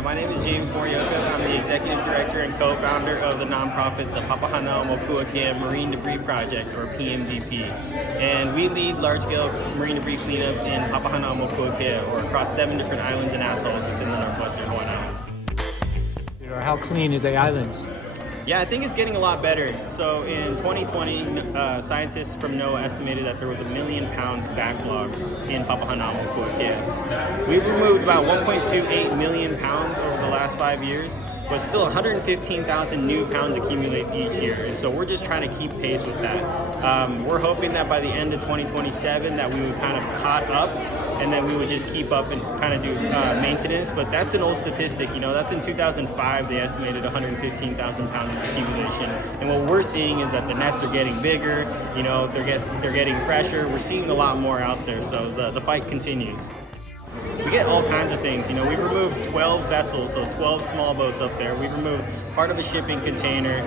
Yeah, my name is James Morioka. I'm the Executive Director and co-founder of the nonprofit, the Papahānaumokuakea Marine Debris Project, or PMDP. And we lead large-scale marine debris cleanups in Papahānaumokuakea, or across 7 different islands and atolls within the northwestern Hawaiian Islands. How clean are the islands? Yeah, I think it's getting a lot better. So in 2020, scientists from NOAA estimated that there was 1 million pounds backlogged in Papahānaumokuakea. We've removed about 1.28 million pounds over the last 5 years, but still 115,000 new pounds accumulates each year. And so we're just trying to keep pace with that. We're hoping that by the end of 2027 that we would kind of caught up, and then we would just keep up and kind of do maintenance. But that's an old statistic, you know, that's in 2005, they estimated 115,000 pounds of accumulation. And what we're seeing is that the nets are getting bigger, you know, they're getting fresher. We're seeing a lot more out there, so the fight continues. We get all kinds of things, you know, we've removed 12 vessels, so 12 small boats up there. We've removed part of a shipping container.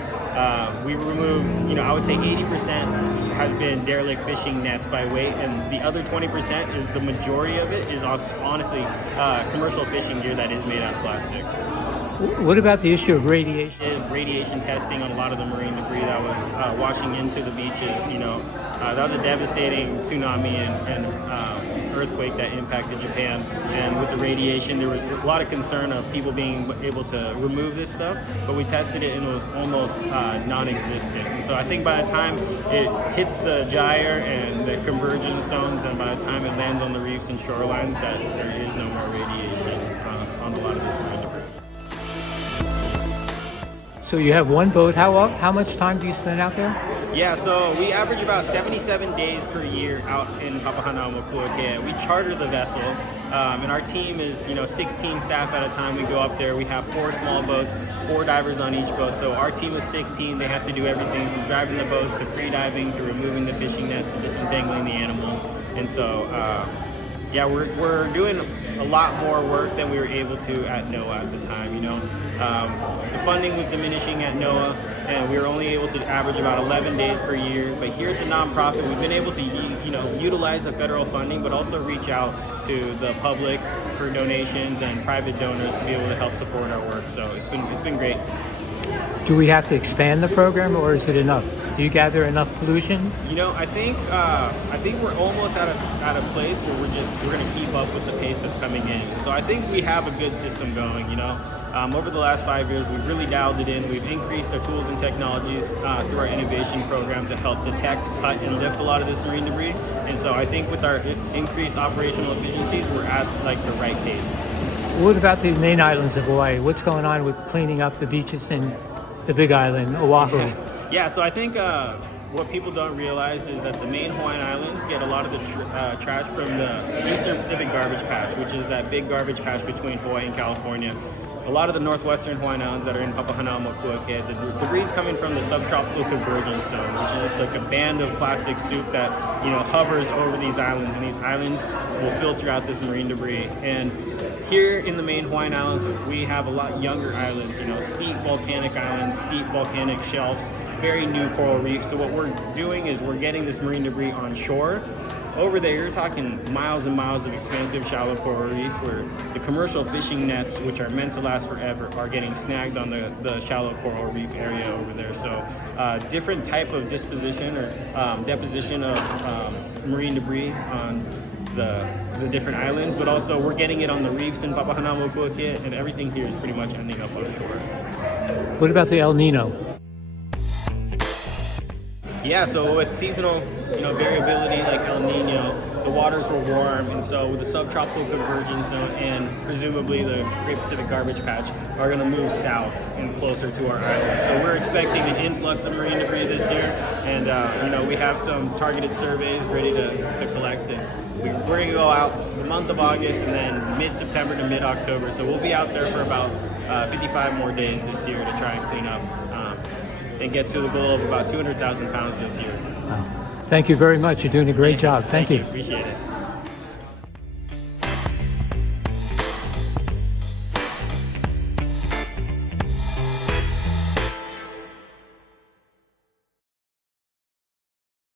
We removed, you know, I would say 80% has been derelict fishing nets by weight, and the other 20% is the majority of it is honestly commercial fishing gear that is made out of plastic. What about the issue of radiation? Radiation testing on a lot of the marine debris that was washing into the beaches, you know. That was a devastating tsunami and earthquake that impacted Japan. And with the radiation, there was a lot of concern of people being able to remove this stuff, but we tested it and it was almost non-existent. And so I think by the time it hits the gyre and the convergence zones, and by the time it lands on the reefs and shorelines, that there is no more radiation on a lot of this marine debris. So you have one boat. How much time do you spend out there? Yeah, so we average about 77 days per year out in Papahānaumokuakea. We charter the vessel, and our team is, you know, 16 staff at a time. We go up there. We have 4 small boats, 4 divers on each boat. So our team is 16. They have to do everything from driving the boats to free diving to removing the fishing nets to disentangling the animals. And so, yeah, we're doing a lot more work than we were able to at NOAA at the time, you know. The funding was diminishing at NOAA, and we were only able to average about 11 days per year. But here at the nonprofit, we've been able to, you know, utilize the federal funding, but also reach out to the public for donations and private donors to be able to help support our work. So it's been great. Do we have to expand the program, or is it enough? Do you gather enough pollution? You know, I think we're almost at a place where we're going to keep up with the pace that's coming in. So I think we have a good system going, you know. Over the last 5 years, we've really dialed it in. We've increased our tools and technologies through our innovation program to help detect, cut, and lift a lot of this marine debris. And so I think with our increased operational efficiencies, we're at like the right pace. What about the main islands of Hawaii? What's going on with cleaning up the beaches in the Big Island, Oahu? Yeah, so I think what people don't realize is that the main Hawaiian Islands get a lot of the trash from the Eastern Pacific Garbage Patch, which is that big garbage patch between Hawaii and California. A lot of the northwestern Hawaiian Islands that are in Papahānaumokuakea, the debris is coming from the subtropical convergence zone, which is just like a band of plastic soup that, you know, hovers over these islands, and these islands will filter out this marine debris. And here in the main Hawaiian Islands, we have a lot younger islands, you know, steep volcanic islands, steep volcanic shelves, very new coral reefs. So what we're doing is we're getting this marine debris on shore. Over there, you're talking miles and miles of expansive shallow coral reef where the commercial fishing nets, which are meant to last forever, are getting snagged on the shallow coral reef area over there. So different type of disposition or deposition of marine debris on the different islands, but also we're getting it on the reefs in Papahānaumokuakea, and everything here is pretty much ending up on shore. What about the El Nino? Yeah, so with seasonal, you know, variability like El Nino, the waters were warm, and so with the subtropical convergence zone and presumably the Great Pacific Garbage Patch are going to move south and closer to our island. So we're expecting an influx of marine debris this year, and you know, we have some targeted surveys ready to collect, and we're going to go out the month of August and then mid-September to mid-October. So we'll be out there for about 55 more days this year to try and clean up and get to the goal of about 200,000 pounds this year. Thank you very much. You're doing a great job. Thank you. Appreciate it.